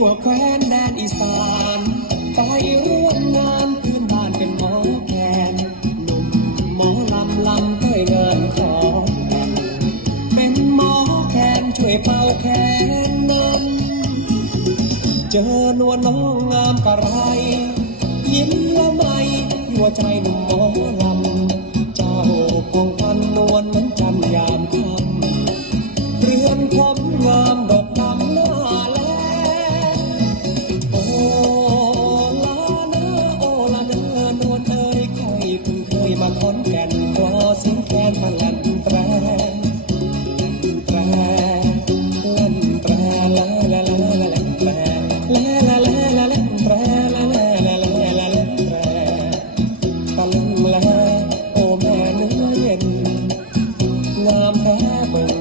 ทั่วแคว้นแดนอีสานไปร่วมงานพื้นบ้านเป็นหมอแคนหนุ่มหมอลำเต้ยงานขอเป็นหมอแคนช่วยเป่าแคนนั้นเจอนวลน้องงามกะไรยิ้มละไมหัวใจหนุ่มหมอลำเจ้าพวงพันนวลนั้นจันยามค่ำเรือนผมงามดอกดำหน้าแลโอลานาโอลาเนอนวลเอ่ยใครเพิ่งเคยมาขอนแก่นรอเสียงแคนมาแล่นแตรแตรเล่นแตรละละละละเล่นแตรละละละละเล่นแตรละละละละละเล่นแตรตะลึงละโอแม่เนื้อเย็นงามแท้เบิ่ง